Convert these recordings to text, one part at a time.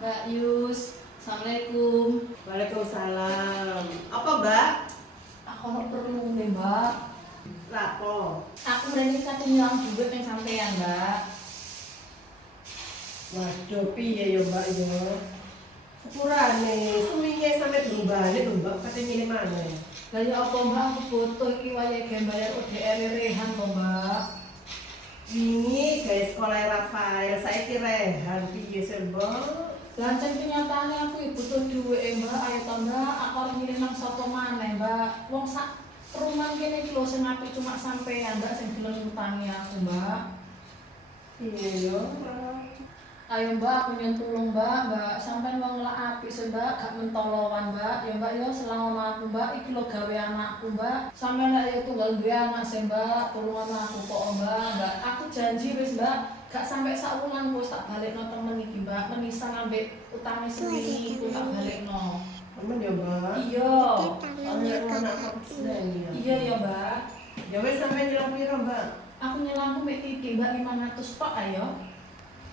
Mbak Yus, Assalamualaikum. Waalaikumsalam. Apa, Mbak? Aku nak perlu nih, Mbak. Lapo? Aku berani kata ngilang juga yang sampean, Mbak. Waduh, piye ya, Mbak ya? Sepurane, suwinya sampe durung balik lho, Mbak. Kate milih mana? Lah ya apa, Mbak? Aku butuh iki wayahe bayar UDR rehan kok, Mbak. Ini gawe sekolah Rafael, saiki rehan piye sih, Mbak? Lancen kenyataannya aku ya butuh duit, Mbak. Ayo to, Mbak. Aku harus milih nang sapa maneh, Mbak. Wong sak perumahan kene iki lho sing apik cuma sampean, Mbak, sing gelem ngutangi aku, Mbak. Iya yo. Ayo Mbak, aku nyuwun tulung Mbak, sampean wong lak apik sih Mbak, gak mentolowan Mbak. Ya Mbak yo selama aku Mbak, iki lho gawe anakku Mbak. Sampean lek yo tunggal duwe anak sih Mbak, tulungan aku kok Mbak. Aku janji wis Mbak, gak sampai sak wulan wis tak balekno temen iki Mbak. Menisan ambek utangnya sendiri aku tak balekno. Temen ya, Mbak? Iya. Ana anak aku sedang ya. Iya ya Mbak. Ya wis sampe nyelang piro, Mbak? Aku nyelamku mek titik Mbak 500 tok ayo.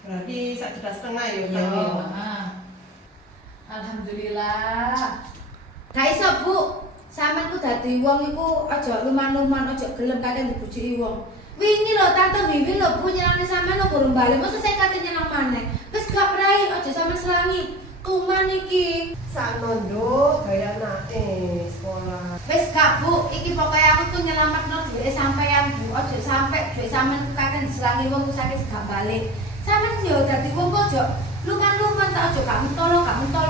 Berarti 1,5 juta ya, Iya. Mbak. Alhamdulillah. Gak iso, Bu. Sampeyan ku dadi wong iku aja luman-luman, aja gelem kate dibujuki wong. Wingi lho Tante Wiwi lho Bu nyelani sampeyan lho burung bali. Mosok saya kate nyelang maneh. Wis gak prai aja sampeyan selangi. Kuman iki. Saknondo gawe anake sekolah. Wis gak Bu, iki pokoke aku tuh nyelametno duwe sampeyan Bu. Aja sampe duwe sampeyan ku kate diselangi wong ku sakit gak balik. Sampeyan yo dadi wong kok aja luman-luman tak aja gak mentolo.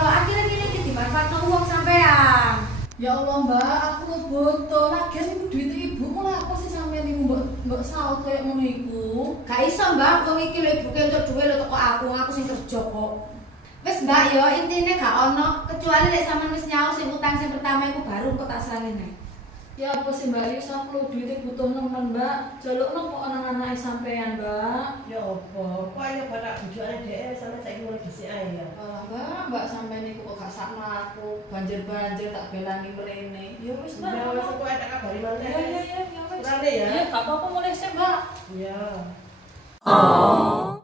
Akhirnya kene iki dimanfaatno wong sampeyan. Ya Allah Mbak, aku butuh lagian iku duit ibumu lah apa sih sampeyan niku mbok saut koyo ngono iku. Gak iso Mbak, wong iki lho ibuke entuk duwe lho teko aku sing kerja kok. Wis Mbak yo intine gak ono kecuali lek sampean wis nyaur sing utang sing pertama iku baru kok tak selangine. Ya apa sih Mbak, Yus aku lho duit butuh nemen Mbak. Jalukno kok anak-anake sampeyan Mbak. Ya apa? Kok ayo badak bujukane dhek sampe saiki mulai dhisik ae ya. Mbak sampeyan niku kok gak sakno aku. Banjir-banjir tak belani mrene. Ya wis Mbak. Ya wis kok tak kabari maneh. Ya wis. Kurane ya. Ya gak apa-apa mulai sih Mbak. Iya. Oh.